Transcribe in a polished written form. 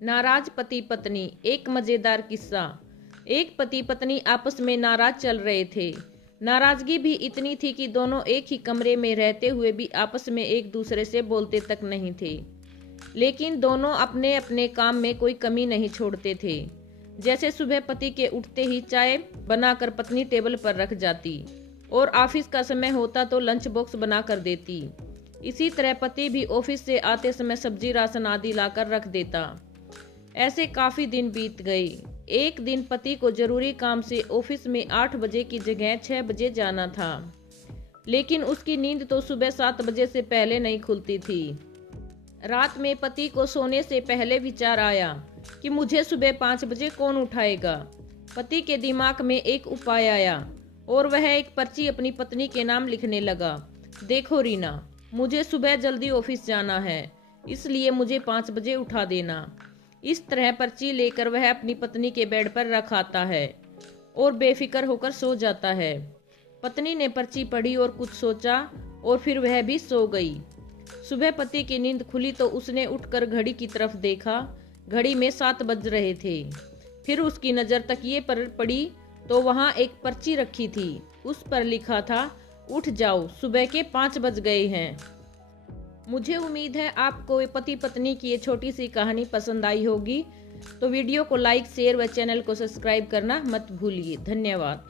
नाराज पति पत्नी। एक मजेदार किस्सा। एक पति पत्नी आपस में नाराज चल रहे थे। नाराजगी भी इतनी थी कि दोनों एक ही कमरे में रहते हुए भी आपस में एक दूसरे से बोलते तक नहीं थे। लेकिन दोनों अपने अपने काम में कोई कमी नहीं छोड़ते थे। जैसे सुबह पति के उठते ही चाय बनाकर पत्नी टेबल पर रख जाती और ऑफिस का समय होता तो लंच बॉक्स बना कर देती। इसी तरह पति भी ऑफिस से आते समय सब्जी राशन आदि लाकर रख देता। ऐसे काफी दिन बीत गए। एक दिन पति को जरूरी काम से ऑफिस में 8 बजे की जगह 6 बजे जाना था, लेकिन उसकी नींद तो सुबह 7 बजे से पहले नहीं खुलती थी। रात में पति को सोने से पहले विचार आया कि मुझे सुबह 5 बजे कौन उठाएगा। पति के दिमाग में एक उपाय आया और वह एक पर्ची अपनी पत्नी के नाम लिखने लगा। देखो रीना, मुझे सुबह जल्दी ऑफिस जाना है, इसलिए मुझे 5 बजे उठा देना। इस तरह पर्ची लेकर वह अपनी पत्नी के बेड पर रख आता है और बेफिक्र होकर सो जाता है। पत्नी ने पर्ची पढ़ी और कुछ सोचा और फिर वह भी सो गई। सुबह पति की नींद खुली तो उसने उठकर घड़ी की तरफ देखा। घड़ी में 7 बज रहे थे। फिर उसकी नज़र तकिए पर पड़ी तो वहां एक पर्ची रखी थी। उस पर लिखा था, उठ जाओ, सुबह के 5 बज गए हैं। मुझे उम्मीद है आपको पति पत्नी की ये छोटी सी कहानी पसंद आई होगी। तो वीडियो को लाइक, शेयर व चैनल को सब्सक्राइब करना मत भूलिए। धन्यवाद।